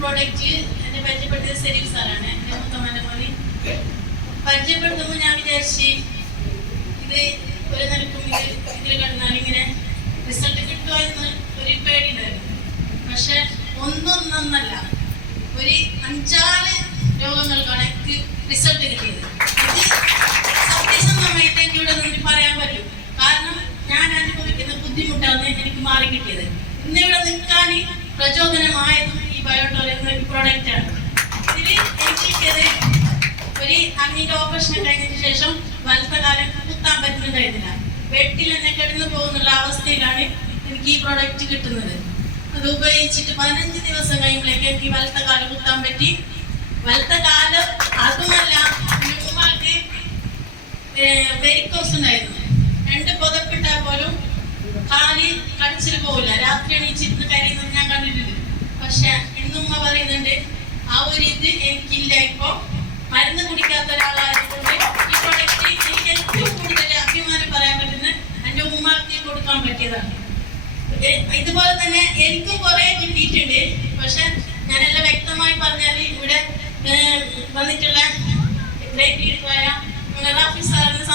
Product എന്നെ പരിചയപ്പെടുത്തിയത് സെരീഫ് സാറാണ്. എൻ്റെ മുത്തമ്മൻ്റെ മോനെ പരിചയപ്പെടുത്തുമ്പോൾ ഞാൻ വിചാരിച്ച് ഇത് ഒരു നിലക്കും ഇതിൽ കിടന്നാൽ ഇങ്ങനെ റിസൾട്ട് കിട്ടുമോ എന്ന് ഒരു പേടിയുണ്ടായിരുന്നു. പക്ഷെ ഒന്നൊന്നല്ല, ഒരു 5-6 രോഗങ്ങൾക്കാണ് എനിക്ക് റിസൾട്ട് കിട്ടിയത്. ഇത് സത്യസന്ധമായിട്ട് എനിക്ക് ഇവിടെ നിന്ന് പറയാൻ പറ്റും. കാരണം ഞാൻ അനുഭവിക്കുന്ന ബുദ്ധിമുട്ടാണ് എനിക്ക് മാറി കിട്ടിയത്. ഇന്നിവിടെ നിൽക്കാൻ പ്രചോദനമായതും ഈ ബയോട്ടോർ എന്ന പ്രോഡക്റ്റാണ്. ഇതിൽ എനിക്ക് കിട്ടിയത് ഒരു അങ്ങിന്റെ ഓപ്പറേഷൻ കഴിഞ്ഞതിന് ശേഷം വലത്തെ കാലം കുത്താൻ പറ്റുന്നുണ്ടായിരുന്നില്ല. ബെഡിൽ തന്നെ കിടന്നു പോകുന്നുള്ള അവസ്ഥയിലാണ് എനിക്ക് ഈ പ്രോഡക്റ്റ് കിട്ടുന്നത്. അത് ഉപയോഗിച്ചിട്ട് 15 ദിവസം കഴിയുമ്പോഴേക്ക് എനിക്ക് വലത്തെ കാലം കുത്താൻ പറ്റി. വലത്തെ കാലം അതുമല്ല, ഉമ്മക്ക് വെരിക്കോസ് ഉണ്ടായിരുന്നു. 2 പുതപ്പിട്ടാൽ പോലും കാല് കടിച്ചിട്ട് പോകില്ല. രാത്രി എണീച്ചിരുന്ന് കരയുന്നത് ഞാൻ കണ്ടിട്ടുണ്ട്. പക്ഷെ ഇന്നുമ്മ പറയുന്നുണ്ട് ആ ഒരു ഇത് എനിക്കില്ല. ഇപ്പൊ മരുന്ന് കുടിക്കാത്ത ഒരാളായതുകൊണ്ട് ഈ പ്രൊഡക്റ്റ് എനിക്ക് ഏറ്റവും കൂടുതൽ അഭിമാനം പറയാൻ പറ്റുന്ന എൻ്റെ ഉമ്മക്ക് കൊടുക്കാൻ പറ്റിയതാണ്. ഇതുപോലെ തന്നെ എനിക്കും കുറെ കിട്ടിയിട്ടുണ്ട്. പക്ഷെ ഞാനെല്ലാം വ്യക്തമായി പറഞ്ഞാൽ ഇവിടെ വന്നിട്ടുള്ള റാഫി സാറിന്